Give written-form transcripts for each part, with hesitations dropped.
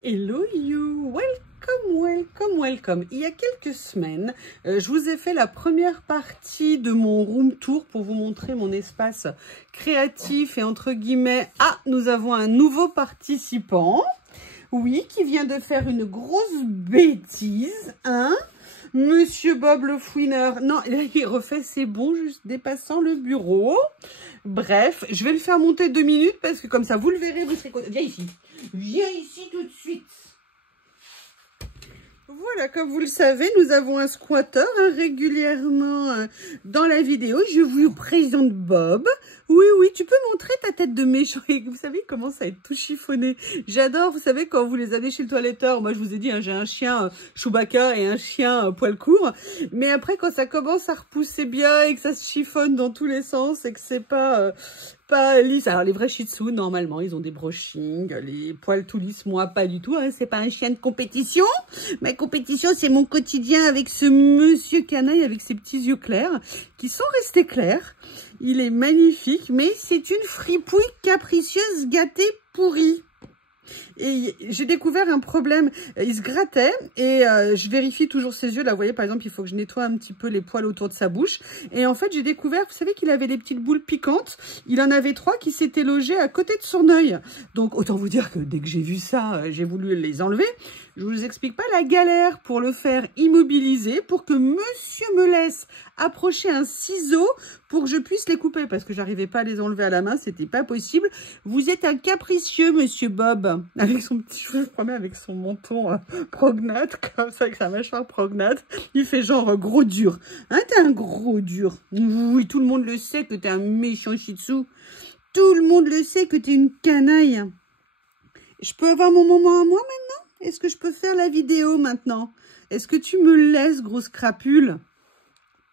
Hello you, welcome. Il y a quelques semaines, je vous ai fait la première partie de mon room tour pour vous montrer mon espace créatif et entre guillemets, nous avons un nouveau participant, oui, qui vient de faire une grosse bêtise, hein. Monsieur Bob le fouineur, non, il refait ses bons juste dépassant le bureau. Bref, je vais le faire monter 2 minutes parce que comme ça, vous le verrez, vous serez content. Viens ici tout de suite. Voilà, comme vous le savez, nous avons un squatter régulièrement dans la vidéo. Je vous présente Bob. Oui, tu peux montrer ta tête de méchant. Et vous savez, il commence à être tout chiffonné. J'adore, vous savez, quand vous les avez chez le toiletteur. Moi, je vous ai dit, j'ai un chien Chewbacca et un chien poil court. Mais après, quand ça commence à repousser bien et que ça se chiffonne dans tous les sens et que c'est pas lisse. Alors, les vrais shih tzu, normalement, ils ont des brushings. Les poils tout lisses, moi, pas du tout. Hein. C'est pas un chien de compétition. Ma compétition, c'est mon quotidien avec ce monsieur canaille avec ses petits yeux clairs qui sont restés clairs. Il est magnifique, mais c'est une fripouille capricieuse, gâtée, pourrie. Et j'ai découvert un problème, il se grattait et je vérifie toujours ses yeux. Là, vous voyez, par exemple, il faut que je nettoie un petit peu les poils autour de sa bouche. Et en fait, j'ai découvert, vous savez qu'il avait des petites boules piquantes. Il en avait 3 qui s'étaient logées à côté de son œil. Donc, autant vous dire que dès que j'ai vu ça, j'ai voulu les enlever. Je vous explique pas la galère pour le faire immobiliser, pour que monsieur me laisse approcher un ciseau pour que je puisse les couper, parce que j'arrivais pas à les enlever à la main, c'était pas possible. Vous êtes un capricieux, monsieur Bob, avec son petit cheveu, je promets, avec son menton prognate, comme ça, avec sa mâchoire prognate. Il fait genre gros dur. Hein, t'es un gros dur. Oui, tout le monde le sait que t'es un méchant shih tzu. Tout le monde le sait que t'es une canaille. Je peux avoir mon moment à moi maintenant? Est-ce que je peux faire la vidéo maintenant? Est-ce que tu me laisses, grosse crapule?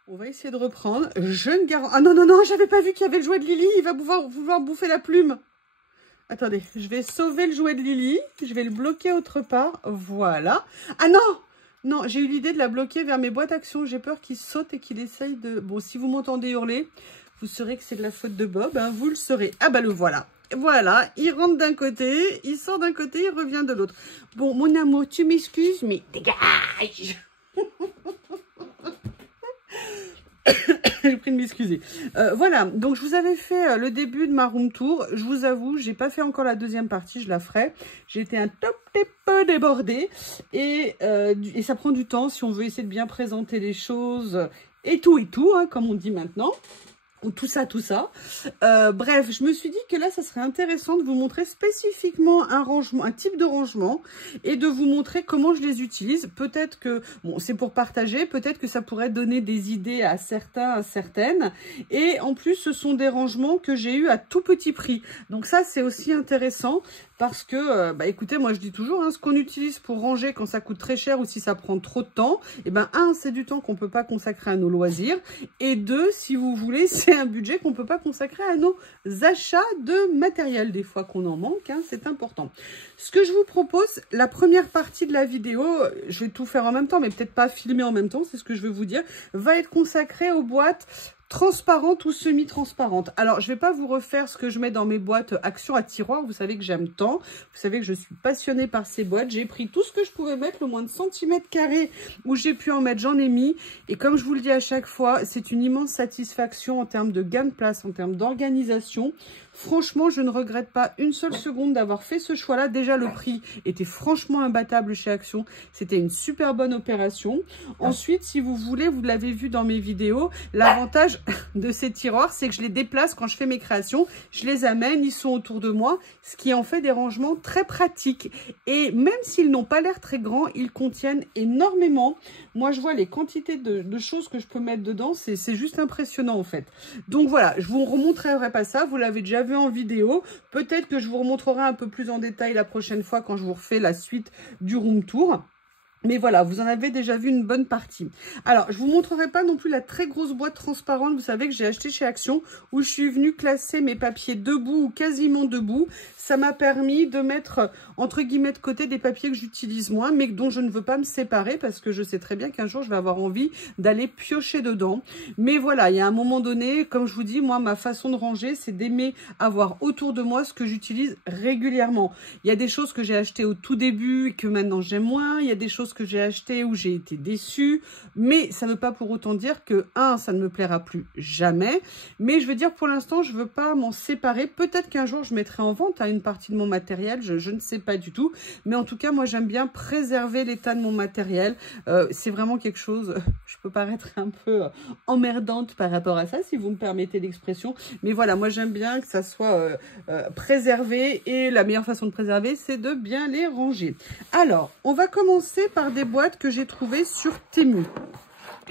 On va essayer de reprendre. Je ne garantis... Ah non, j'avais pas vu qu'il y avait le jouet de Lily. Il va vouloir bouffer la plume. Attendez, je vais sauver le jouet de Lily. Je vais le bloquer autre part. Voilà. Ah non, j'ai eu l'idée de la bloquer vers mes boîtes actions. J'ai peur qu'il saute et qu'il essaye de... Bon, si vous m'entendez hurler, vous saurez que c'est de la faute de Bob. Hein, vous le saurez. Ah bah le voilà. Voilà, il rentre d'un côté, il sort d'un côté, il revient de l'autre. Bon, mon amour, tu m'excuses, mais dégage. J'ai pris de m'excuser. Voilà, donc je vous avais fait le début de ma room tour. Je vous avoue, j'ai pas fait encore la deuxième partie, je la ferai. J'ai été un tout petit peu débordée. Et ça prend du temps si on veut essayer de bien présenter les choses. Et tout, hein, comme on dit maintenant. Tout ça. Bref, je me suis dit que là, ça serait intéressant de vous montrer spécifiquement un rangement, un type de rangement et de vous montrer comment je les utilise. Peut-être que, bon, c'est pour partager, peut-être que ça pourrait donner des idées à certains, à certaines. Et en plus, ce sont des rangements que j'ai eu à tout petit prix. Donc ça, c'est aussi intéressant parce que, écoutez, moi, je dis toujours, hein, ce qu'on utilise pour ranger quand ça coûte très cher ou si ça prend trop de temps, et c'est du temps qu'on ne peut pas consacrer à nos loisirs. Et 2, si vous voulez, c'est un budget qu'on ne peut pas consacrer à nos achats de matériel. Des fois qu'on en manque, hein, c'est important. Ce que je vous propose, la première partie de la vidéo, je vais tout faire en même temps, mais peut-être pas filmer en même temps, c'est ce que je veux vous dire, va être consacrée aux boîtes transparente ou semi-transparente. Alors, je ne vais pas vous refaire ce que je mets dans mes boîtes Action à tiroir. Vous savez que j'aime tant. Vous savez que je suis passionnée par ces boîtes. J'ai pris tout ce que je pouvais mettre, le moins de centimètres carrés où j'ai pu en mettre, j'en ai mis. Et comme je vous le dis à chaque fois, c'est une immense satisfaction en termes de gain de place, en termes d'organisation. Franchement, je ne regrette pas une seule seconde d'avoir fait ce choix-là. Déjà, le prix était franchement imbattable chez Action. C'était une super bonne opération. Ensuite, si vous voulez, vous l'avez vu dans mes vidéos, l'avantage de ces tiroirs, c'est que je les déplace quand je fais mes créations. Je les amène, ils sont autour de moi, ce qui en fait des rangements très pratiques. Et même s'ils n'ont pas l'air très grands, ils contiennent énormément. Moi, je vois les quantités de choses que je peux mettre dedans. C'est juste impressionnant, en fait. Donc voilà, je vous remontrerai pas ça. Vous l'avez déjà vu en vidéo. Peut-être que je vous remontrerai un peu plus en détail la prochaine fois quand je vous refais la suite du room tour. Mais voilà, vous en avez déjà vu une bonne partie. Alors, je ne vous montrerai pas non plus la très grosse boîte transparente, vous savez, que j'ai acheté chez Action, où je suis venue classer mes papiers debout ou quasiment debout. ça m'a permis de mettre, entre guillemets, de côté des papiers que j'utilise moins, mais dont je ne veux pas me séparer, parce que je sais très bien qu'un jour, je vais avoir envie d'aller piocher dedans. Mais voilà, il y a un moment donné, comme je vous dis, moi, ma façon de ranger, c'est d'aimer avoir autour de moi ce que j'utilise régulièrement. Il y a des choses que j'ai achetées au tout début et que maintenant j'aime moins. Il y a des choses que j'ai achetées où j'ai été déçue. Mais ça ne veut pas pour autant dire que, ça ne me plaira plus jamais. Mais je veux dire, pour l'instant, je ne veux pas m'en séparer. Peut-être qu'un jour, je mettrai en vente une partie de mon matériel. Je ne sais pas du tout. Mais en tout cas, moi, j'aime bien préserver l'état de mon matériel. C'est vraiment quelque chose, je peux paraître un peu emmerdante par rapport à ça, si vous me permettez l'expression. Mais voilà, moi, j'aime bien que ça soit préservé. Et la meilleure façon de préserver, c'est de bien les ranger. Alors, on va commencer par des boîtes que j'ai trouvées sur Temu.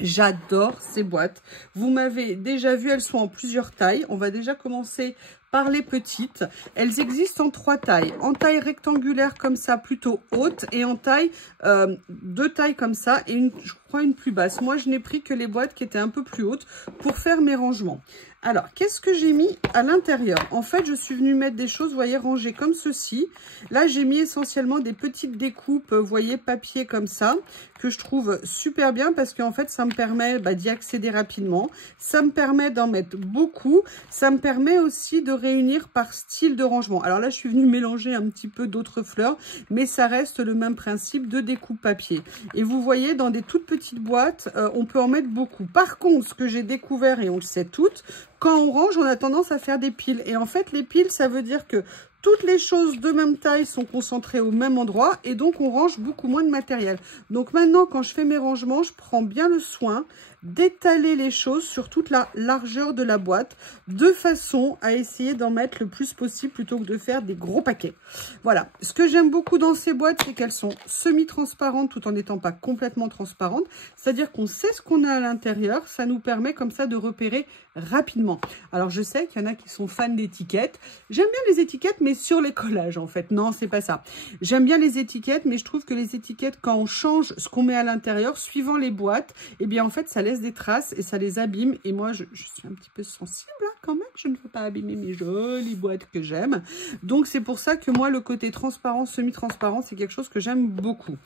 J'adore ces boîtes. Vous m'avez déjà vu, elles sont en plusieurs tailles. On va déjà commencer par les petites. Elles existent en 3 tailles. En taille rectangulaire comme ça, plutôt haute. Et en taille, 2 tailles comme ça. Et je crois une plus basse. Moi, je n'ai pris que les boîtes qui étaient un peu plus hautes pour faire mes rangements. Alors, qu'est-ce que j'ai mis à l'intérieur? En fait, je suis venue mettre des choses, vous voyez, rangées comme ceci. Là, j'ai mis essentiellement des petites découpes, vous voyez, papier comme ça, que je trouve super bien parce qu'en fait, ça me permet d'y accéder rapidement. Ça me permet d'en mettre beaucoup. Ça me permet aussi de réunir par style de rangement. Alors là, je suis venue mélanger un petit peu d'autres fleurs, mais ça reste le même principe de découpe papier. Et vous voyez, dans des toutes petites boîtes, on peut en mettre beaucoup. Par contre, ce que j'ai découvert, et on le sait toutes, quand on range, on a tendance à faire des piles. Et en fait, les piles, ça veut dire que toutes les choses de même taille sont concentrées au même endroit et donc on range beaucoup moins de matériel. Donc maintenant, quand je fais mes rangements, je prends bien le soin d'étaler les choses sur toute la largeur de la boîte de façon à essayer d'en mettre le plus possible plutôt que de faire des gros paquets. Voilà. Ce que j'aime beaucoup dans ces boîtes, c'est qu'elles sont semi-transparentes tout en n'étant pas complètement transparentes. C'est-à-dire qu'on sait ce qu'on a à l'intérieur. Ça nous permet comme ça de repérer rapidement. Alors, je sais qu'il y en a qui sont fans d'étiquettes. J'aime bien les étiquettes, mais sur les collages, en fait. Non, c'est pas ça. J'aime bien les étiquettes, mais je trouve que les étiquettes, quand on change ce qu'on met à l'intérieur, suivant les boîtes, eh bien, en fait, ça laisse des traces et ça les abîme. Et moi, je suis un petit peu sensible, hein, quand même. Je ne veux pas abîmer mes jolies boîtes que j'aime. Donc, c'est pour ça que moi, le côté transparent, semi-transparent, c'est quelque chose que j'aime beaucoup.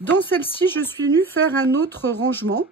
Dans celle-ci, je suis venue faire un autre rangement.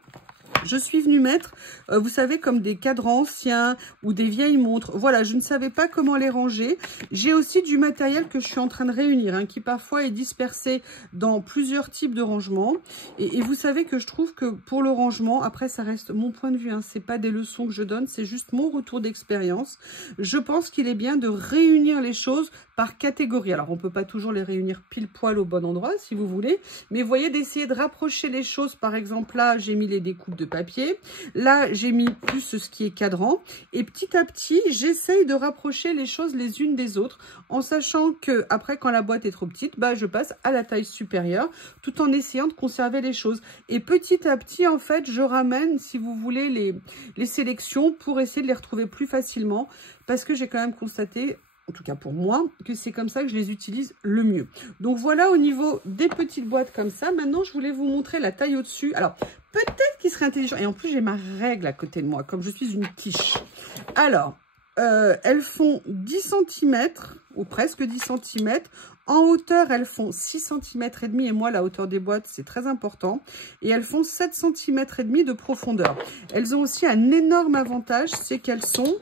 Je suis venue mettre, vous savez, comme des cadrans anciens ou des vieilles montres. Voilà, je ne savais pas comment les ranger. J'ai aussi du matériel que je suis en train de réunir, hein, qui parfois est dispersé dans plusieurs types de rangements. Et vous savez que je trouve que pour le rangement, après ça reste mon point de vue, hein, c'est pas des leçons que je donne, c'est juste mon retour d'expérience. Je pense qu'il est bien de réunir les choses par catégorie. Alors, on peut pas toujours les réunir pile poil au bon endroit, si vous voulez. Mais vous voyez, d'essayer de rapprocher les choses. Par exemple, là, j'ai mis les découpes de papier. Là, j'ai mis plus ce qui est cadran. Et petit à petit, j'essaye de rapprocher les choses les unes des autres en sachant que après, quand la boîte est trop petite, je passe à la taille supérieure tout en essayant de conserver les choses. Et petit à petit, en fait, je ramène, si vous voulez, les sélections pour essayer de les retrouver plus facilement parce que j'ai quand même constaté, en tout cas pour moi, que c'est comme ça que je les utilise le mieux. Donc voilà au niveau des petites boîtes comme ça. Maintenant, je voulais vous montrer la taille au-dessus. Alors, peut-être qu'il serait intelligent. Et en plus, j'ai ma règle à côté de moi, comme je suis une quiche. Alors, elles font 10 cm, ou presque 10 cm. En hauteur, elles font 6 cm et demi. Et moi, la hauteur des boîtes, c'est très important. Et elles font 7 cm et demi de profondeur. Elles ont aussi un énorme avantage, c'est qu'elles sont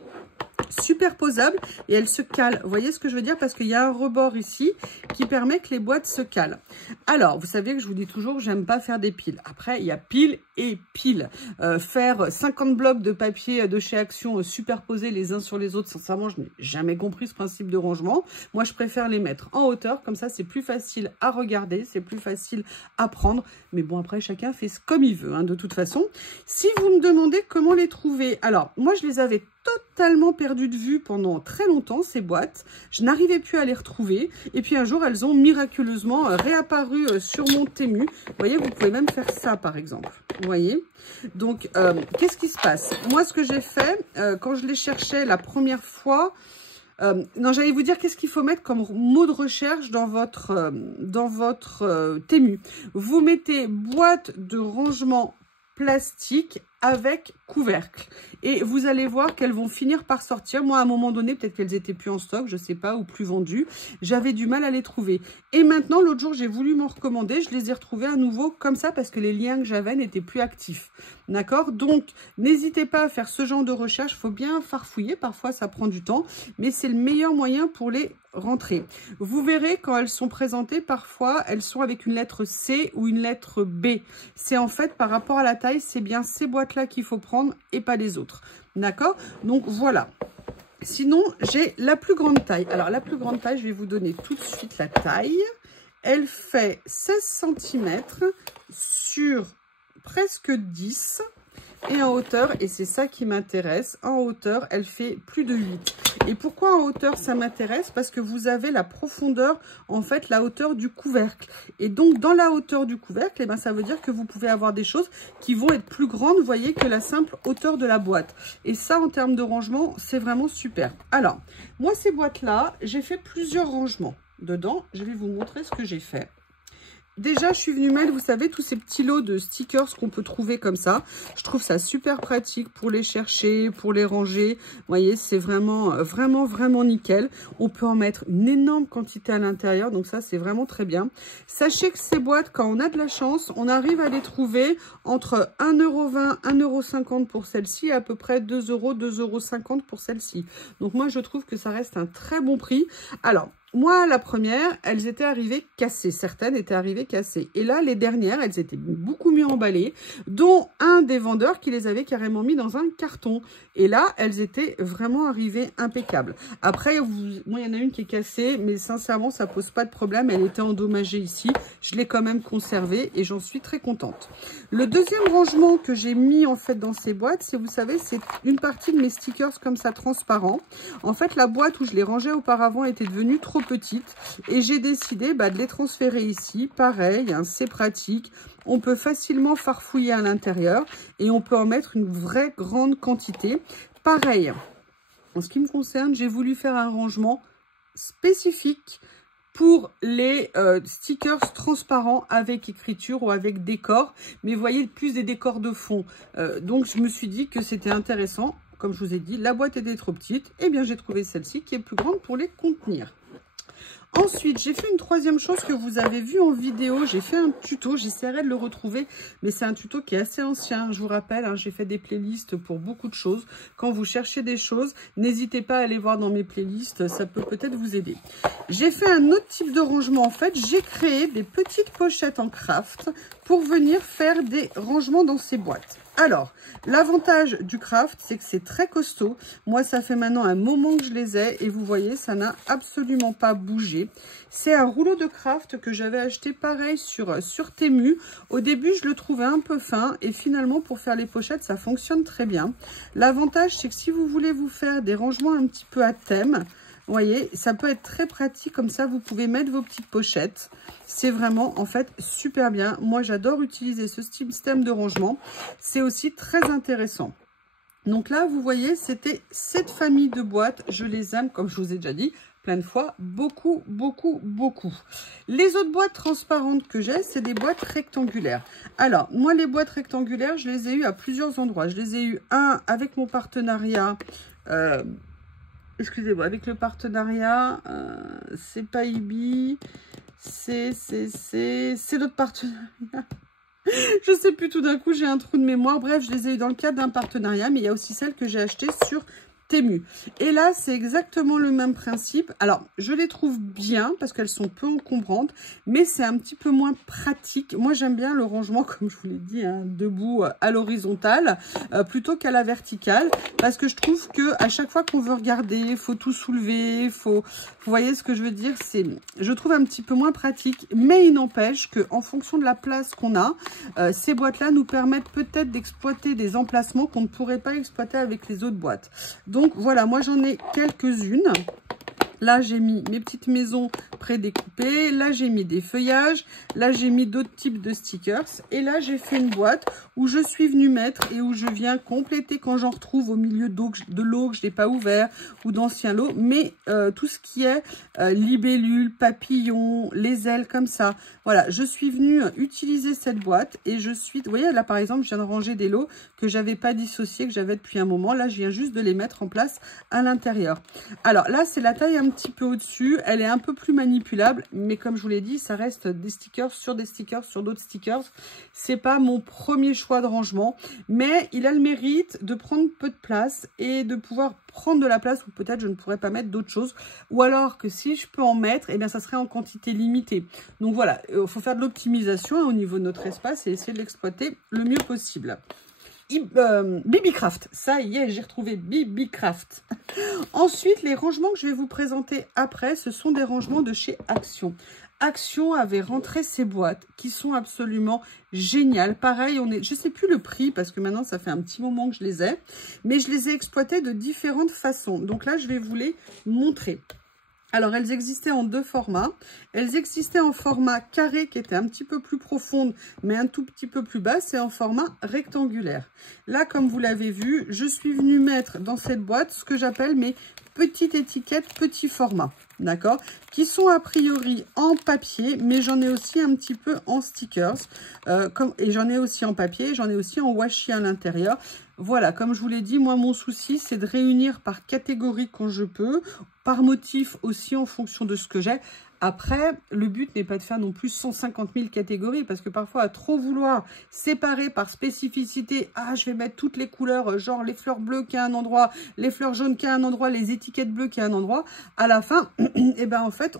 superposables et elles se calent. Vous voyez ce que je veux dire? Parce qu'il y a un rebord ici qui permet que les boîtes se calent. Alors, vous savez que je vous dis toujours, j'aime pas faire des piles. Après, il y a pile et pile. Faire 50 blocs de papier de chez Action superposés les uns sur les autres, sincèrement, je n'ai jamais compris ce principe de rangement. Moi, je préfère les mettre en hauteur. Comme ça, c'est plus facile à regarder, c'est plus facile à prendre. Mais bon, après, chacun fait comme il veut, hein, de toute façon. Si vous me demandez comment les trouver, alors, moi, je les avais totalement perdu de vue pendant très longtemps, ces boîtes. Je n'arrivais plus à les retrouver. Et puis un jour, elles ont miraculeusement réapparu sur mon Temu. Vous voyez, vous pouvez même faire ça, par exemple. Vous voyez? Donc, qu'est-ce qui se passe? Moi, ce que j'ai fait, quand je les cherchais la première fois, non, j'allais vous dire qu'est-ce qu'il faut mettre comme mot de recherche dans votre Temu. Vous mettez boîte de rangement plastique avec couvercle. Et vous allez voir qu'elles vont finir par sortir. Moi, à un moment donné, peut-être qu'elles étaient plus en stock, je sais pas, ou plus vendues. J'avais du mal à les trouver. Et maintenant, l'autre jour, j'ai voulu m'en recommander. Je les ai retrouvées à nouveau comme ça parce que les liens que j'avais n'étaient plus actifs. D'accord? Donc, n'hésitez pas à faire ce genre de recherche. Il faut bien farfouiller. Parfois, ça prend du temps. Mais c'est le meilleur moyen pour les rentrer. Vous verrez, quand elles sont présentées, parfois, elles sont avec une lettre C ou une lettre B. C'est en fait, par rapport à la taille, c'est bien ces boîtes-là qu'il faut prendre et pas les autres. D'accord? Donc, voilà. Sinon, j'ai la plus grande taille. Alors, la plus grande taille, je vais vous donner tout de suite la taille. Elle fait 16 cm sur presque 10 et en hauteur, et c'est ça qui m'intéresse, en hauteur, elle fait plus de 8. Et pourquoi en hauteur ça m'intéresse? Parce que vous avez la profondeur, en fait, la hauteur du couvercle. Et donc, dans la hauteur du couvercle, eh ben, ça veut dire que vous pouvez avoir des choses qui vont être plus grandes, vous voyez, que la simple hauteur de la boîte. Et ça, en termes de rangement, c'est vraiment super. Alors, moi, ces boîtes-là, j'ai fait plusieurs rangements dedans. Je vais vous montrer ce que j'ai fait. Déjà, je suis venue mettre, vous savez, tous ces petits lots de stickers qu'on peut trouver comme ça. Je trouve ça super pratique pour les chercher, pour les ranger. Vous voyez, c'est vraiment, vraiment nickel. On peut en mettre une énorme quantité à l'intérieur. Donc ça, c'est vraiment très bien. Sachez que ces boîtes, quand on a de la chance, on arrive à les trouver entre 1,20 €, 1,50 € pour celle-ci et à peu près 2 €, 2,50 € pour celle-ci. Donc moi, je trouve que ça reste un très bon prix. Alors, moi, la première, elles étaient arrivées cassées. Certaines étaient arrivées cassées. Et là, les dernières, elles étaient beaucoup mieux emballées, dont un des vendeurs qui les avait carrément mis dans un carton. Et là, elles étaient vraiment arrivées impeccables. Après, moi, il y en a une qui est cassée, mais sincèrement, ça pose pas de problème. Elle était endommagée ici. Je l'ai quand même conservée et j'en suis très contente. Le deuxième rangement que j'ai mis, en fait, dans ces boîtes, c'est, vous savez, c'est une partie de mes stickers comme ça, transparents. En fait, la boîte où je les rangeais auparavant était devenue trop petite et j'ai décidé de les transférer ici. Pareil, hein, c'est pratique. On peut facilement farfouiller à l'intérieur et on peut en mettre une vraie grande quantité. Pareil, en ce qui me concerne, j'ai voulu faire un rangement spécifique pour les stickers transparents avec écriture ou avec décor. Mais vous voyez, plus des décors de fond. Donc, je me suis dit que c'était intéressant. Comme je vous ai dit, la boîte était trop petite. Eh bien, j'ai trouvé celle-ci qui est plus grande pour les contenir. Ensuite, j'ai fait une troisième chose que vous avez vu en vidéo. J'ai fait un tuto, j'essaierai de le retrouver, mais c'est un tuto qui est assez ancien. Je vous rappelle, hein, j'ai fait des playlists pour beaucoup de choses. Quand vous cherchez des choses, n'hésitez pas à aller voir dans mes playlists, ça peut peut-être vous aider. J'ai fait un autre type de rangement. En fait, j'ai créé des petites pochettes en craft pour venir faire des rangements dans ces boîtes. Alors, l'avantage du craft, c'est que c'est très costaud. Moi, ça fait maintenant un moment que je les ai et vous voyez, ça n'a absolument pas bougé. C'est un rouleau de craft que j'avais acheté pareil sur Temu. Au début, je le trouvais un peu fin et finalement, pour faire les pochettes, ça fonctionne très bien. L'avantage, c'est que si vous voulez vous faire des rangements un petit peu à thème, vous voyez, ça peut être très pratique comme ça. Vous pouvez mettre vos petites pochettes. C'est vraiment, en fait, super bien. Moi, j'adore utiliser ce système de rangement. C'est aussi très intéressant. Donc là, vous voyez, c'était cette famille de boîtes. Je les aime, comme je vous ai déjà dit plein de fois, beaucoup. Les autres boîtes transparentes que j'ai, c'est des boîtes rectangulaires. Alors, moi, les boîtes rectangulaires, je les ai eues à plusieurs endroits. Je les ai eues, avec mon partenariat... excusez-moi, avec le partenariat, c'est pas Ibi, c'est notre partenariat. Je sais plus, tout d'un coup, j'ai un trou de mémoire. Bref, je les ai eu dans le cadre d'un partenariat, mais il y a aussi celles que j'ai achetées sur Temu. Et là, c'est exactement le même principe. Alors, je les trouve bien parce qu'elles sont peu encombrantes, mais c'est un petit peu moins pratique. Moi, j'aime bien le rangement, comme je vous l'ai dit, hein, debout à l'horizontale plutôt qu'à la verticale, parce que je trouve que à chaque fois qu'on veut regarder, il faut tout soulever, vous voyez ce que je veux dire, je trouve un petit peu moins pratique, mais il n'empêche qu'en fonction de la place qu'on a, ces boîtes-là nous permettent peut-être d'exploiter des emplacements qu'on ne pourrait pas exploiter avec les autres boîtes. Donc voilà, moi j'en ai quelques-unes. Là, j'ai mis mes petites maisons prédécoupées. Là, j'ai mis des feuillages. Là, j'ai mis d'autres types de stickers. Et là, j'ai fait une boîte où je suis venue mettre et où je viens compléter quand j'en retrouve au milieu de l'eau que je n'ai pas ouvert ou d'anciens lots. Mais tout ce qui est libellule, papillon, les ailes comme ça. Voilà, je suis venue utiliser cette boîte et je suis... Vous voyez, là, par exemple, je viens de ranger des lots que j'avais pas dissociés, que j'avais depuis un moment. Là, je viens juste de les mettre en place à l'intérieur. Alors là, c'est la taille un petit peu au-dessus. Elle est un peu plus manipulable, mais comme je vous l'ai dit, ça reste des stickers sur d'autres stickers. C'est pas mon premier choix de rangement, mais il a le mérite de prendre peu de place et de pouvoir prendre de la place où peut-être je ne pourrais pas mettre d'autres choses. Ou alors que si je peux en mettre, eh bien ça serait en quantité limitée. Donc voilà, il faut faire de l'optimisation au niveau de notre espace et essayer de l'exploiter le mieux possible. Bibicraft, ça y est, j'ai retrouvé Bibicraft. Ensuite, les rangements que je vais vous présenter après, ce sont des rangements de chez Action. Action avait rentré ces boîtes qui sont absolument géniales. Pareil, je ne sais plus le prix parce que maintenant ça fait un petit moment que je les ai, mais je les ai exploitées de différentes façons. Donc là, je vais vous les montrer. Alors, elles existaient en deux formats. Elles existaient en format carré qui était un petit peu plus profonde, mais un tout petit peu plus basse, et en format rectangulaire. Là, comme vous l'avez vu, je suis venue mettre dans cette boîte ce que j'appelle mes petites étiquettes petit format, d'accord, qui sont a priori en papier, mais j'en ai aussi un petit peu en stickers, et j'en ai aussi en papier, j'en ai aussi en washi à l'intérieur. Voilà, comme je vous l'ai dit, moi, mon souci, c'est de réunir par catégorie quand je peux, par motif aussi en fonction de ce que j'ai. Après, le but n'est pas de faire non plus 150 000 catégories, parce que parfois, à trop vouloir séparer par spécificité, ah, je vais mettre toutes les couleurs, genre les fleurs bleues qui a un endroit, les fleurs jaunes qui a un endroit, les étiquettes bleues qui a un endroit, à la fin, eh ben, en fait,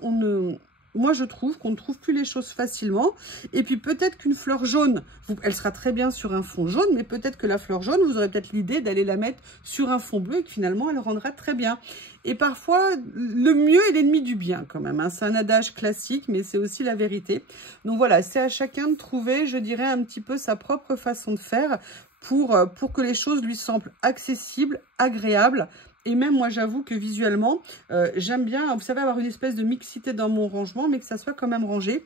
moi, je trouve qu'on ne trouve plus les choses facilement. Et puis, peut-être qu'une fleur jaune, elle sera très bien sur un fond jaune, mais peut-être que la fleur jaune, vous aurez peut-être l'idée d'aller la mettre sur un fond bleu et que finalement, elle rendra très bien. Et parfois, le mieux est l'ennemi du bien quand même, hein. C'est un adage classique, mais c'est aussi la vérité. Donc voilà, c'est à chacun de trouver, je dirais, un petit peu sa propre façon de faire pour que les choses lui semblent accessibles, agréables. Et même moi, j'avoue que visuellement, j'aime bien, vous savez, avoir une espèce de mixité dans mon rangement, mais que ça soit quand même rangé.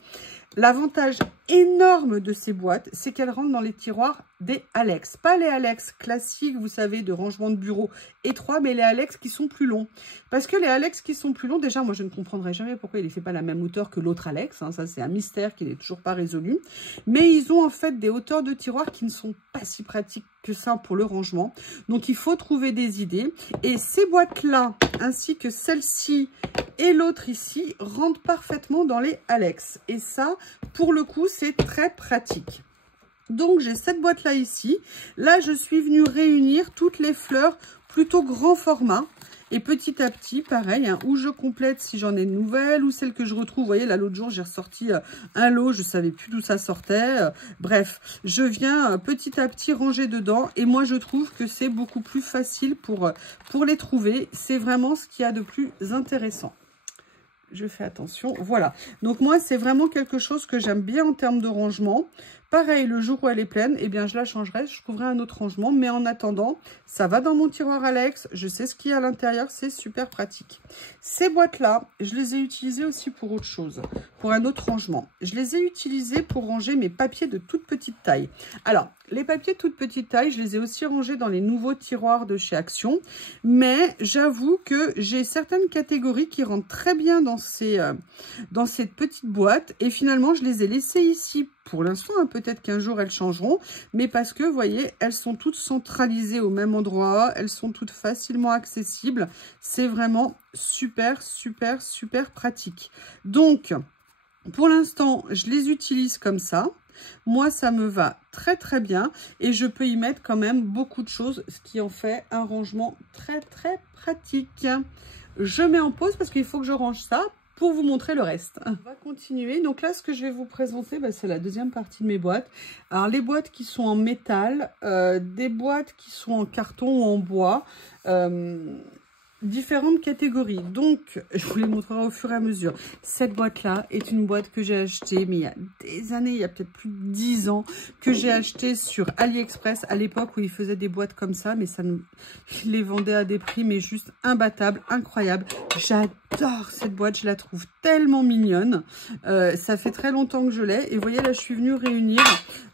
L'avantage énorme de ces boîtes, c'est qu'elles rentrent dans les tiroirs des Alex. Pas les Alex classiques, vous savez, de rangement de bureau étroit, mais les Alex qui sont plus longs. Parce que les Alex qui sont plus longs, déjà, moi, je ne comprendrai jamais pourquoi il ne fait pas la même hauteur que l'autre Alex. Hein, ça, c'est un mystère qui n'est toujours pas résolu. Mais ils ont en fait des hauteurs de tiroirs qui ne sont pas si pratiques que ça pour le rangement. Donc, il faut trouver des idées. Et ces boîtes-là, ainsi que celle-ci et l'autre ici, rentrent parfaitement dans les Alex. Et ça, pour le coup, c'est très pratique. Donc, j'ai cette boîte-là ici. Là, je suis venue réunir toutes les fleurs plutôt grand format. Et petit à petit, pareil, hein, où je complète si j'en ai de nouvelles, ou celles que je retrouve. Vous voyez, là, l'autre jour, j'ai ressorti un lot, je ne savais plus d'où ça sortait. Bref, je viens petit à petit ranger dedans. Et moi, je trouve que c'est beaucoup plus facile pour les trouver. C'est vraiment ce qu'il y a de plus intéressant. Je fais attention, voilà. Donc moi, c'est vraiment quelque chose que j'aime bien en termes de rangement. Pareil, le jour où elle est pleine, eh bien, je la changerai, je trouverai un autre rangement. Mais en attendant, ça va dans mon tiroir Alex. Je sais ce qu'il y a à l'intérieur, c'est super pratique. Ces boîtes-là, je les ai utilisées aussi pour autre chose, pour un autre rangement. Je les ai utilisées pour ranger mes papiers de toute petite taille. Alors, les papiers de toute petite taille, je les ai aussi rangés dans les nouveaux tiroirs de chez Action. Mais j'avoue que j'ai certaines catégories qui rentrent très bien dans cette petite boîte. Et finalement, je les ai laissées ici pour l'instant. Hein, peut-être qu'un jour, elles changeront. Mais parce que, vous voyez, elles sont toutes centralisées au même endroit. Elles sont toutes facilement accessibles. C'est vraiment super, super, super pratique. Donc, pour l'instant, je les utilise comme ça. Moi, ça me va très très bien et je peux y mettre quand même beaucoup de choses, ce qui en fait un rangement très très pratique. Je mets en pause parce qu'il faut que je range ça pour vous montrer le reste. On va continuer. Donc là, ce que je vais vous présenter, c'est la deuxième partie de mes boîtes. Alors, les boîtes qui sont en métal, des boîtes qui sont en carton ou en bois, différentes catégories. Donc, je vous les montrerai au fur et à mesure. Cette boîte-là est une boîte que j'ai achetée, mais il y a des années, il y a peut-être plus de 10 ans, que j'ai acheté sur AliExpress à l'époque où ils faisaient des boîtes comme ça, mais ils les vendaient à des prix, mais juste imbattables, incroyables. J'adore j'adore cette boîte, je la trouve tellement mignonne. Ça fait très longtemps que je l'ai. Et vous voyez, là, je suis venue réunir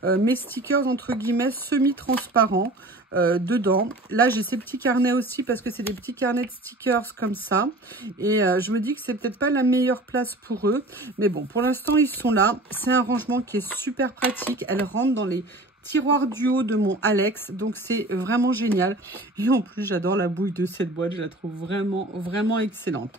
mes stickers, entre guillemets, semi-transparents dedans. Là, j'ai ces petits carnets aussi parce que c'est des petits carnets de stickers comme ça. Et je me dis que c'est peut-être pas la meilleure place pour eux. Mais bon, pour l'instant, ils sont là. C'est un rangement qui est super pratique. Elle rentre dans les tiroir du haut de mon Alex, donc c'est vraiment génial. Et en plus, j'adore la bouille de cette boîte, je la trouve vraiment excellente.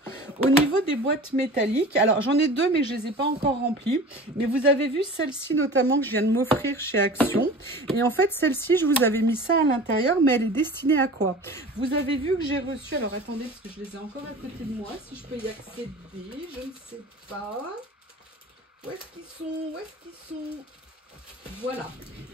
Au niveau des boîtes métalliques, alors j'en ai deux, mais je les ai pas encore remplies. Mais vous avez vu celle-ci notamment que je viens de m'offrir chez Action. Et en fait, celle-ci, je vous avais mis ça à l'intérieur, mais elle est destinée à quoi? Vous avez vu que j'ai reçu, alors attendez, parce que je les ai encore à côté de moi, si je peux y accéder, je ne sais pas. Où est-ce qu'ils sont? Où est-ce qu'ils sont? Voilà,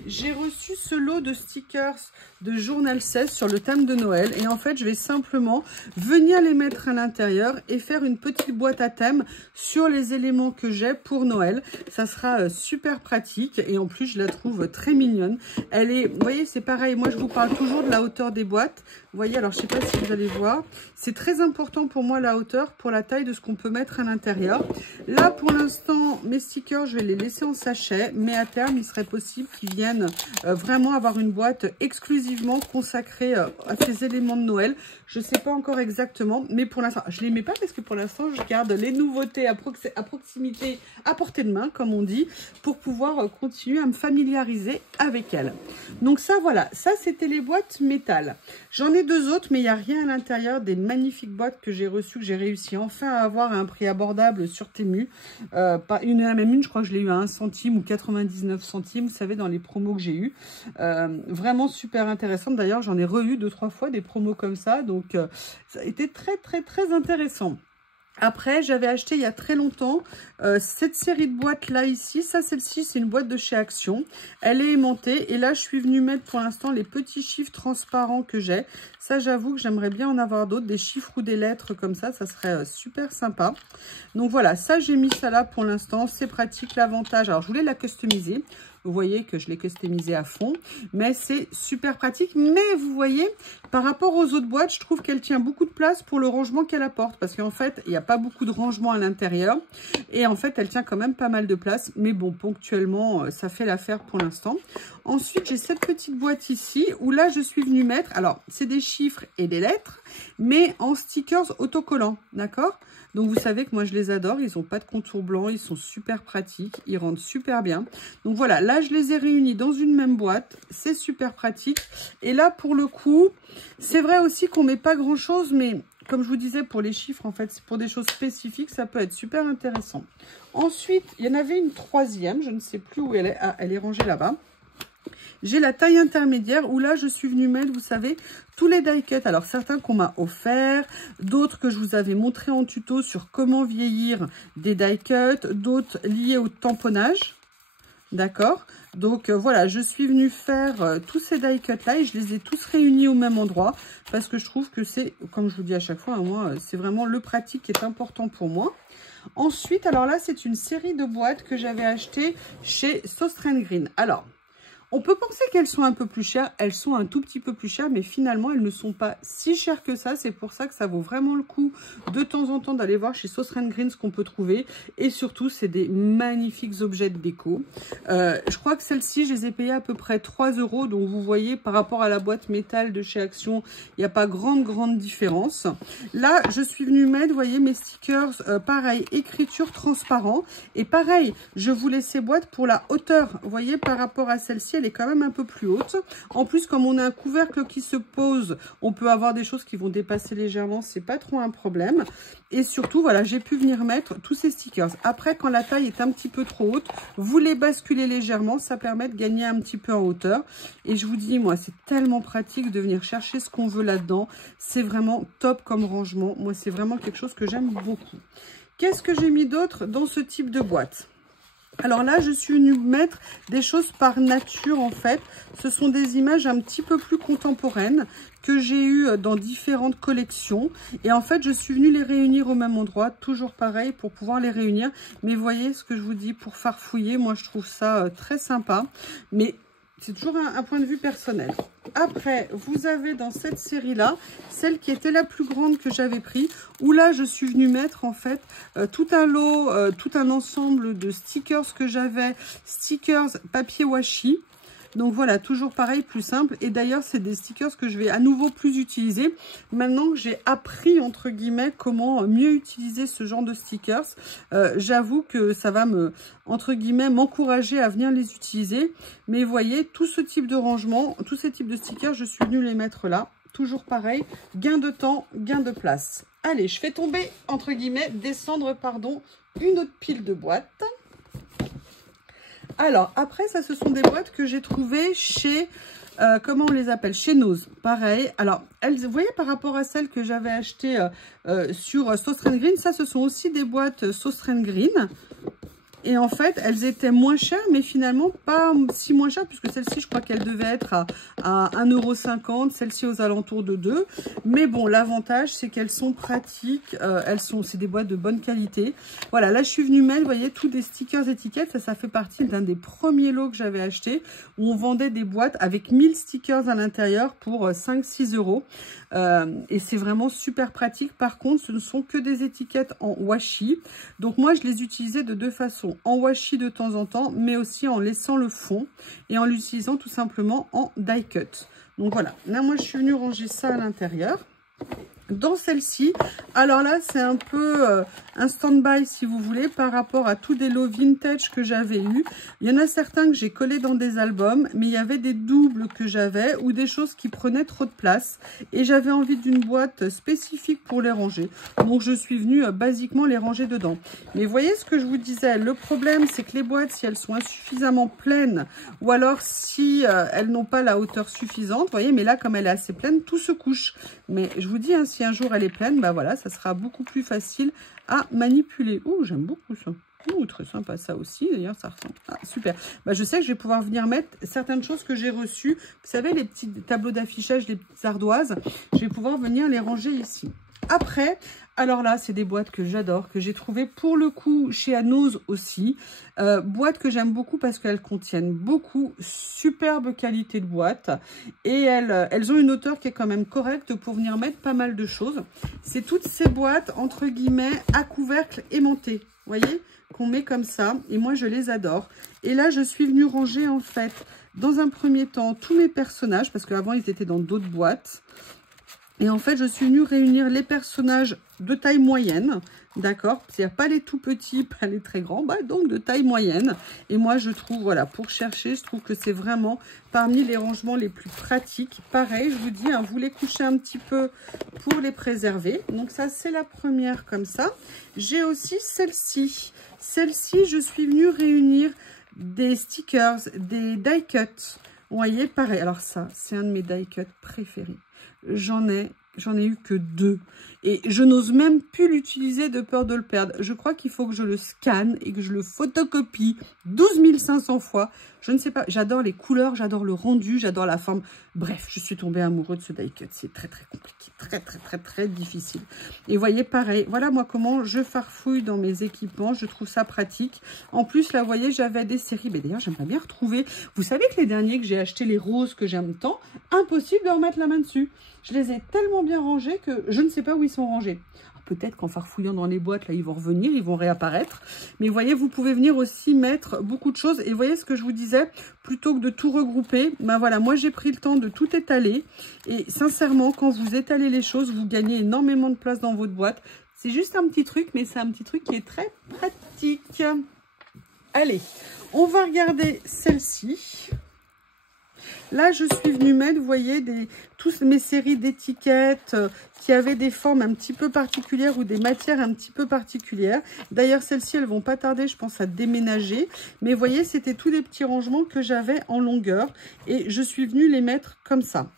j'ai reçu ce lot de stickers de Journal 16 sur le thème de Noël. Et en fait, je vais simplement venir les mettre à l'intérieur et faire une petite boîte à thème sur les éléments que j'ai pour Noël. Ça sera super pratique et en plus, je la trouve très mignonne. Elle est, vous voyez, c'est pareil. Moi, je vous parle toujours de la hauteur des boîtes. Vous voyez, alors je sais pas si vous allez voir. C'est très important pour moi la hauteur pour la taille de ce qu'on peut mettre à l'intérieur. Là, pour l'instant, mes stickers, je vais les laisser en sachet. Mais à terme, il serait possible qu'ils viennent vraiment avoir une boîte exclusivement consacrée à ces éléments de Noël. Je ne sais pas encore exactement, mais pour l'instant, je ne les mets pas parce que pour l'instant, je garde les nouveautés à proximité, à portée de main, comme on dit, pour pouvoir continuer à me familiariser avec elles. Donc ça, voilà, ça c'était les boîtes métal. J'en ai deux autres, mais il n'y a rien à l'intérieur des magnifiques boîtes que j'ai reçues, que j'ai réussi enfin à avoir à un prix abordable sur Temu. Pas une, même une, je crois que je l'ai eu à 1 centime ou 99 centimes, vous savez, dans les promos que j'ai eu. Vraiment super intéressante. D'ailleurs, j'en ai re-eu 2-3 fois des promos comme ça, donc ça a été très intéressant. Après, j'avais acheté il y a très longtemps cette série de boîtes là ici. Ça, celle-ci, c'est une boîte de chez Action. Elle est aimantée. Et là, je suis venue mettre pour l'instant les petits chiffres transparents que j'ai. Ça, j'avoue que j'aimerais bien en avoir d'autres. Des chiffres ou des lettres comme ça. Ça serait super sympa. Donc voilà, ça, j'ai mis ça là pour l'instant. C'est pratique. L'avantage, alors je voulais la customiser. Vous voyez que je l'ai customisé à fond, mais c'est super pratique. Mais vous voyez, par rapport aux autres boîtes, je trouve qu'elle tient beaucoup de place pour le rangement qu'elle apporte. Parce qu'en fait, il n'y a pas beaucoup de rangement à l'intérieur. Et en fait, elle tient quand même pas mal de place. Mais bon, ponctuellement, ça fait l'affaire pour l'instant. Ensuite, j'ai cette petite boîte ici, où là, je suis venue mettre... Alors, c'est des chiffres et des lettres, mais en stickers autocollants, d'accord ? Donc, vous savez que moi, je les adore. Ils n'ont pas de contour blanc. Ils sont super pratiques. Ils rentrent super bien. Donc, voilà. Là, je les ai réunis dans une même boîte. C'est super pratique. Et là, pour le coup, c'est vrai aussi qu'on ne met pas grand-chose. Mais comme je vous disais, pour les chiffres, en fait, pour des choses spécifiques, ça peut être super intéressant. Ensuite, il y en avait une troisième. Je ne sais plus où elle est. Ah, elle est rangée là-bas. J'ai la taille intermédiaire où là, je suis venue mettre, vous savez, tous les die cuts. Alors, certains qu'on m'a offert, d'autres que je vous avais montré en tuto sur comment vieillir des die cuts, d'autres liés au tamponnage. D'accord? Donc, voilà, je suis venue faire tous ces die cuts là et je les ai tous réunis au même endroit parce que je trouve que c'est, comme je vous dis à chaque fois, hein, moi, c'est vraiment le pratique qui est important pour moi. Ensuite, alors là, c'est une série de boîtes que j'avais achetées chez Sauce Green. Alors, on peut penser qu'elles sont un peu plus chères. Elles sont un tout petit peu plus chères, mais finalement, elles ne sont pas si chères que ça. C'est pour ça que ça vaut vraiment le coup de temps en temps d'aller voir chez Sauce Green ce qu'on peut trouver. Et surtout, c'est des magnifiques objets de déco. Je crois que celles-ci, je les ai payées à peu près 3 €. Donc, vous voyez, par rapport à la boîte métal de chez Action, il n'y a pas grande différence. Là, je suis venue mettre, vous voyez, mes stickers, pareil, écriture transparent. Et pareil, je voulais ces boîtes pour la hauteur. Vous voyez, par rapport à celle-ci, elle est quand même un peu plus haute. En plus, comme on a un couvercle qui se pose, on peut avoir des choses qui vont dépasser légèrement. C'est pas trop un problème. Et surtout, voilà, j'ai pu venir mettre tous ces stickers. Après, quand la taille est un petit peu trop haute, vous les basculez légèrement. Ça permet de gagner un petit peu en hauteur. Et je vous dis, moi, c'est tellement pratique de venir chercher ce qu'on veut là-dedans. C'est vraiment top comme rangement. Moi, c'est vraiment quelque chose que j'aime beaucoup. Qu'est-ce que j'ai mis d'autre dans ce type de boîte ? Alors là, je suis venue mettre des choses par nature, en fait. Ce sont des images un petit peu plus contemporaines que j'ai eues dans différentes collections. Et en fait, je suis venue les réunir au même endroit, toujours pareil, pour pouvoir les réunir. Mais voyez ce que je vous dis, pour farfouiller, moi, je trouve ça très sympa. Mais c'est toujours un point de vue personnel. Après, vous avez dans cette série-là, celle qui était la plus grande que j'avais pris, où là, je suis venue mettre en fait tout un lot, tout un ensemble de stickers que j'avais, stickers papier washi. Donc voilà, toujours pareil, plus simple. Et d'ailleurs, c'est des stickers que je vais à nouveau plus utiliser. Maintenant que j'ai appris, entre guillemets, comment mieux utiliser ce genre de stickers, j'avoue que ça va me, entre guillemets, m'encourager à venir les utiliser. Mais vous voyez, tout ce type de rangement, tous ces types de stickers, je suis venue les mettre là. Toujours pareil, gain de temps, gain de place. Allez, je fais tomber, entre guillemets, descendre, pardon, une autre pile de boîtes. Alors, après, ça, ce sont des boîtes que j'ai trouvées chez, comment on les appelle? Chez Nose. Pareil. Alors, elles, vous voyez, par rapport à celles que j'avais achetées sur Sauce Green, ça, ce sont aussi des boîtes Sauce Green. Et en fait, elles étaient moins chères, mais finalement pas si moins chères, puisque celle-ci, je crois qu'elle devait être à 1,50 €, celle-ci aux alentours de 2. Mais bon, l'avantage, c'est qu'elles sont pratiques, c'est des boîtes de bonne qualité. Voilà, là, je suis venue mettre, vous voyez, tous des stickers étiquettes. Ça fait partie d'un des premiers lots que j'avais acheté, où on vendait des boîtes avec 1000 stickers à l'intérieur pour 5-6 €. Et c'est vraiment super pratique. Par contre, ce ne sont que des étiquettes en washi. Donc moi, je les utilisais de deux façons. En washi de temps en temps, mais aussi en laissant le fond et en l'utilisant tout simplement en die cut. Donc voilà, là moi je suis venue ranger ça à l'intérieur. Dans celle-ci, alors là c'est un peu un stand-by si vous voulez par rapport à tous des lots vintage que j'avais eu. Il y en a certains que j'ai collés dans des albums, mais il y avait des doubles que j'avais ou des choses qui prenaient trop de place et j'avais envie d'une boîte spécifique pour les ranger. Donc je suis venue basiquement les ranger dedans. Mais voyez ce que je vous disais, le problème c'est que les boîtes, si elles sont insuffisamment pleines ou alors si elles n'ont pas la hauteur suffisante, vous voyez, mais là comme elle est assez pleine, tout se couche. Mais je vous dis, hein, si un jour elle est pleine, bah voilà, ça sera beaucoup plus facile à manipuler. Oh, j'aime beaucoup ça. Oh, très sympa ça aussi, d'ailleurs ça ressemble. Ah, super. Bah, je sais que je vais pouvoir venir mettre certaines choses que j'ai reçues. Vous savez, les petits tableaux d'affichage, les petites ardoises, je vais pouvoir venir les ranger ici. Après, alors là, c'est des boîtes que j'adore, que j'ai trouvées pour le coup chez Nose aussi. Boîtes que j'aime beaucoup parce qu'elles contiennent beaucoup, superbe qualité de boîte. Et elles ont une hauteur qui est quand même correcte pour venir mettre pas mal de choses. C'est toutes ces boîtes, entre guillemets, à couvercle aimanté. Vous voyez, qu'on met comme ça. Et moi, je les adore. Et là, je suis venue ranger en fait, dans un premier temps, tous mes personnages. Parce qu'avant, ils étaient dans d'autres boîtes. Et en fait, je suis venue réunir les personnages de taille moyenne, d'accord? C'est-à-dire pas les tout petits, pas les très grands, bah donc de taille moyenne. Et moi, je trouve, voilà, pour chercher, je trouve que c'est vraiment parmi les rangements les plus pratiques. Pareil, je vous dis, hein, vous les couchez un petit peu pour les préserver. Donc ça, c'est la première comme ça. J'ai aussi celle-ci. Celle-ci, je suis venue réunir des stickers, des die cuts. Vous voyez, pareil. Alors ça, c'est un de mes die cuts préférés. J'en ai eu que 2 et je n'ose même plus l'utiliser de peur de le perdre. Je crois qu'il faut que je le scanne et que je le photocopie 12 500 fois. Je ne sais pas, j'adore les couleurs, j'adore le rendu, j'adore la forme. Bref, je suis tombée amoureuse de ce die cut. C'est très compliqué, très difficile. Et vous voyez, pareil, voilà moi comment je farfouille dans mes équipements. Je trouve ça pratique. En plus, là, vous voyez, j'avais des séries. Mais d'ailleurs, j'aimerais bien retrouver. Vous savez que les derniers que j'ai achetés, les roses que j'aime tant, impossible de remettre la main dessus. Je les ai tellement bien rangés que je ne sais pas où ils sont rangés. Peut-être qu'en farfouillant dans les boîtes, là, ils vont revenir, ils vont réapparaître. Mais vous voyez, vous pouvez venir aussi mettre beaucoup de choses. Et vous voyez ce que je vous disais, plutôt que de tout regrouper, ben voilà, moi j'ai pris le temps de tout étaler. Et sincèrement, quand vous étalez les choses, vous gagnez énormément de place dans votre boîte. C'est juste un petit truc, mais c'est un petit truc qui est très pratique. Allez, on va regarder celle-ci. Là, je suis venue mettre, vous voyez, toutes mes séries d'étiquettes qui avaient des formes un petit peu particulières ou des matières un petit peu particulières. D'ailleurs, celles-ci, elles vont pas tarder, je pense, à déménager. Mais vous voyez, c'était tous des petits rangements que j'avais en longueur. Et je suis venue les mettre comme ça.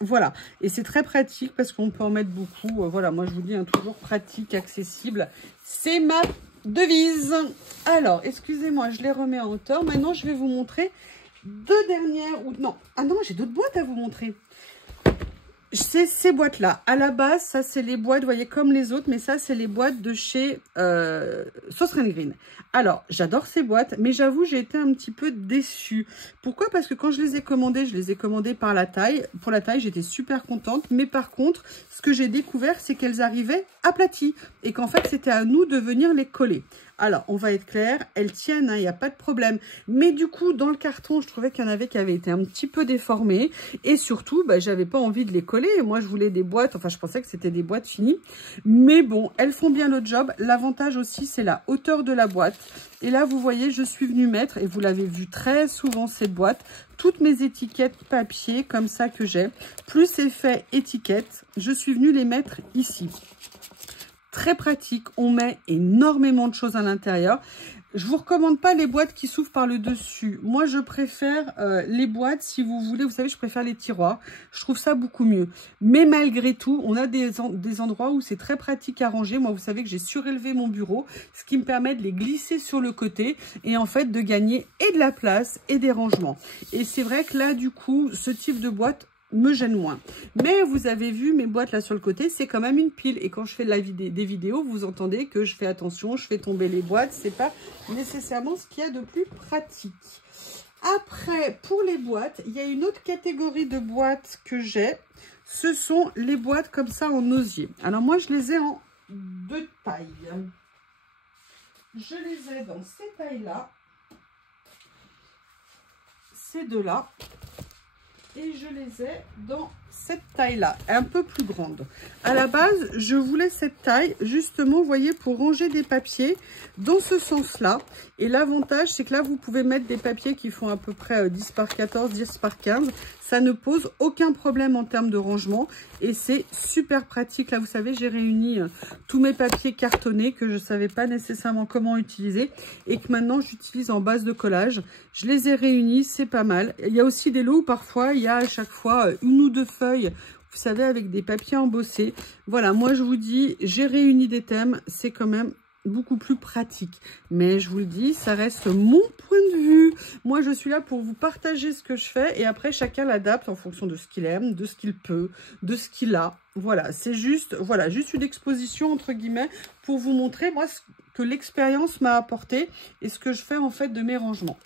Voilà. Et c'est très pratique parce qu'on peut en mettre beaucoup. Voilà, moi, je vous dis, hein, toujours pratique, accessible. C'est ma devise. Alors, excusez-moi, je les remets en hauteur. Maintenant, je vais vous montrer... deux dernières, ou non, ah non, j'ai d'autres boîtes à vous montrer. c'est ces boîtes-là. À la base, ça, c'est les boîtes, vous voyez, comme les autres, mais ça, c'est les boîtes de chez Sauce Green. Alors, j'adore ces boîtes, mais j'avoue, j'ai été un petit peu déçue. Pourquoi? Parce que quand je les ai commandées par la taille. Pour la taille, j'étais super contente. Mais par contre, ce que j'ai découvert, c'est qu'elles arrivaient aplaties. Et qu'en fait, c'était à nous de venir les coller. Alors, on va être clair, elles tiennent, il n'y a pas de problème. Mais du coup, dans le carton, je trouvais qu'il y en avait qui avaient été un petit peu déformées. Et surtout, bah, j'avais pas envie de les coller. Moi, je voulais des boîtes, enfin, je pensais que c'était des boîtes finies. Mais bon, elles font bien le job. L'avantage aussi, c'est la hauteur de la boîte. Et là, vous voyez, je suis venue mettre, et vous l'avez vu très souvent, cette boîte, toutes mes étiquettes papier, comme ça que j'ai, plus effet étiquette, je suis venue les mettre ici. Très pratique, on met énormément de choses à l'intérieur. Je vous recommande pas les boîtes qui s'ouvrent par le dessus. Moi, je préfère les boîtes, si vous voulez, vous savez, je préfère les tiroirs. Je trouve ça beaucoup mieux. Mais malgré tout, on a des endroits où c'est très pratique à ranger. Moi, vous savez que j'ai surélevé mon bureau, ce qui me permet de les glisser sur le côté et en fait de gagner et de la place et des rangements. Et c'est vrai que là, du coup, ce type de boîte me gêne moins. Mais vous avez vu mes boîtes là sur le côté, c'est quand même une pile. Et quand je fais des vidéos, vous entendez que je fais attention, je fais tomber les boîtes. C'est pas nécessairement ce qu'il y a de plus pratique. Après, pour les boîtes, il y a une autre catégorie de boîtes que j'ai. Ce sont les boîtes comme ça en osier. Alors moi, je les ai en deux tailles. Je les ai dans ces tailles-là. Ces deux-là. Et je les ai dans cette taille-là, un peu plus grande. À la base, je voulais cette taille, justement, vous voyez, pour ranger des papiers dans ce sens-là. Et l'avantage, c'est que là, vous pouvez mettre des papiers qui font à peu près 10 par 14, 10 par 15. Ça ne pose aucun problème en termes de rangement. Et c'est super pratique. Là, vous savez, j'ai réuni tous mes papiers cartonnés que je ne savais pas nécessairement comment utiliser. Et que maintenant, j'utilise en base de collage. Je les ai réunis, c'est pas mal. Il y a aussi des lots où parfois, il y a à chaque fois une ou deux feuilles, vous savez, avec des papiers embossés. Voilà, moi je vous dis, j'ai réuni des thèmes, c'est quand même beaucoup plus pratique. Mais je vous le dis, ça reste mon point de vue. Moi, je suis là pour vous partager ce que je fais et après, chacun l'adapte en fonction de ce qu'il aime, de ce qu'il peut, de ce qu'il a. Voilà, c'est juste, voilà, juste une exposition, entre guillemets, pour vous montrer, moi, ce que l'expérience m'a apporté et ce que je fais, en fait, de mes rangements.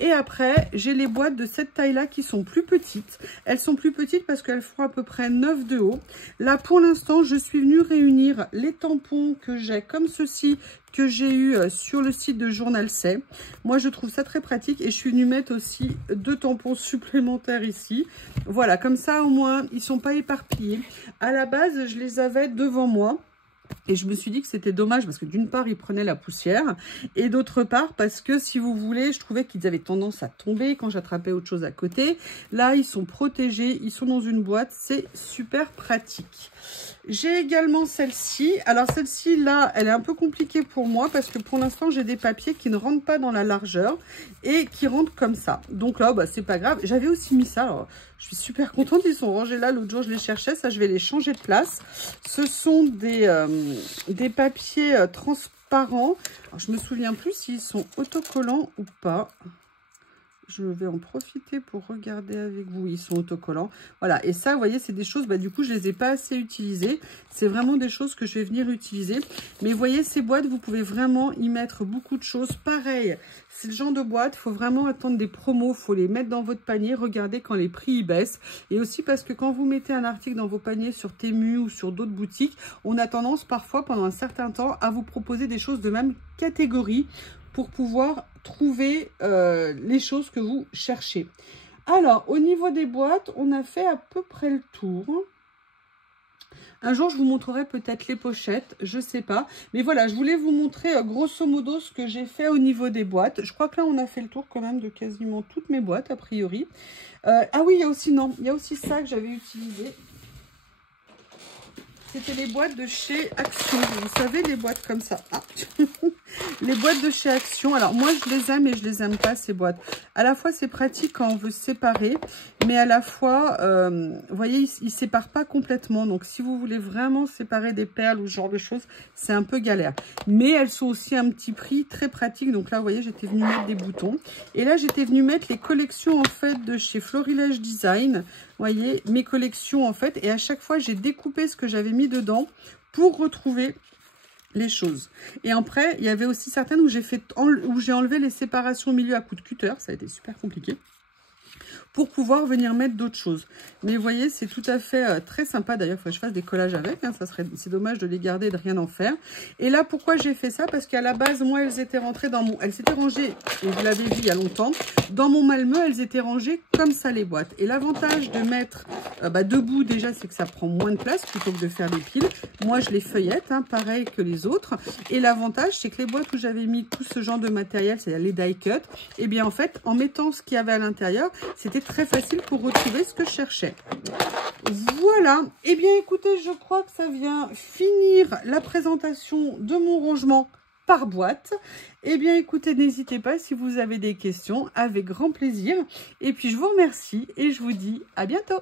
Et après, j'ai les boîtes de cette taille-là qui sont plus petites. Elles sont plus petites parce qu'elles font à peu près 9 de haut. Là, pour l'instant, je suis venue réunir les tampons que j'ai comme ceci, que j'ai eu sur le site de Journal C. Moi, je trouve ça très pratique et je suis venue mettre aussi 2 tampons supplémentaires ici. Voilà, comme ça, au moins, ils ne sont pas éparpillés. À la base, je les avais devant moi. Et je me suis dit que c'était dommage parce que d'une part, ils prenaient la poussière et d'autre part, parce que si vous voulez, je trouvais qu'ils avaient tendance à tomber quand j'attrapais autre chose à côté. Là, ils sont protégés, ils sont dans une boîte, c'est super pratique. J'ai également celle-ci. Alors celle-ci, là, elle est un peu compliquée pour moi parce que pour l'instant, j'ai des papiers qui ne rentrent pas dans la largeur et qui rentrent comme ça. Donc là, bah, c'est pas grave. J'avais aussi mis ça. Alors, je suis super contente. Ils sont rangés là. L'autre jour, je les cherchais. Ça, je vais les changer de place. Ce sont des papiers transparents. Alors, je me souviens plus s'ils sont autocollants ou pas. Je vais en profiter pour regarder avec vous. Ils sont autocollants. Voilà. Et ça, vous voyez, c'est des choses, bah, du coup, je les ai pas assez utilisées. C'est vraiment des choses que je vais venir utiliser. Mais vous voyez, ces boîtes, vous pouvez vraiment y mettre beaucoup de choses. Pareil, c'est le genre de boîte, il faut vraiment attendre des promos. Il faut les mettre dans votre panier. Regardez quand les prix y baissent. Et aussi parce que quand vous mettez un article dans vos paniers sur Temu ou sur d'autres boutiques, on a tendance parfois, pendant un certain temps, à vous proposer des choses de même catégorie pour pouvoir trouver les choses que vous cherchez. Alors, au niveau des boîtes, on a fait à peu près le tour. Un jour, je vous montrerai peut-être les pochettes, je ne sais pas. Mais voilà, je voulais vous montrer grosso modo ce que j'ai fait au niveau des boîtes. Je crois que là, on a fait le tour quand même de quasiment toutes mes boîtes, a priori. Ah oui, il y a aussi, non, il y a aussi ça que j'avais utilisé. C'était les boîtes de chez Action. Vous savez, les boîtes comme ça. Ah. Les boîtes de chez Action, alors moi je les aime et je les aime pas ces boîtes. À la fois c'est pratique quand on veut séparer, mais à la fois, vous voyez, ils séparent pas complètement. Donc si vous voulez vraiment séparer des perles ou ce genre de choses, c'est un peu galère. Mais elles sont aussi à un petit prix, très pratique. Donc là, vous voyez, j'étais venue mettre des boutons. Et là, j'étais venue mettre les collections en fait de chez Florilège Design. Vous voyez, mes collections en fait. Et à chaque fois, j'ai découpé ce que j'avais mis dedans pour retrouver les choses. Et après, il y avait aussi certaines où j'ai enlevé les séparations au milieu à coups de cutter. Ça a été super compliqué pour pouvoir venir mettre d'autres choses. Mais vous voyez, c'est tout à fait très sympa. D'ailleurs, il faut que je fasse des collages avec. Hein, c'est dommage de les garder et de rien en faire. Et là, pourquoi j'ai fait ça? Parce qu'à la base, moi, elles étaient rentrées dans mon... Elles s'étaient rangées, et vous l'avez vu il y a longtemps, dans mon Malmö, elles étaient rangées comme ça, les boîtes. Et l'avantage de mettre debout, déjà, c'est que ça prend moins de place plutôt que de faire des piles. Moi, je les feuillette, hein, pareil que les autres. Et l'avantage, c'est que les boîtes où j'avais mis tout ce genre de matériel, c'est-à-dire les die cut, et bien en fait, en mettant ce qu'il y avait à l'intérieur, c'était très facile pour retrouver ce que je cherchais. Voilà. Et bien écoutez, je crois que ça vient finir la présentation de mon rangement par boîte. Et bien écoutez, n'hésitez pas si vous avez des questions, avec grand plaisir. Et puis je vous remercie et je vous dis à bientôt.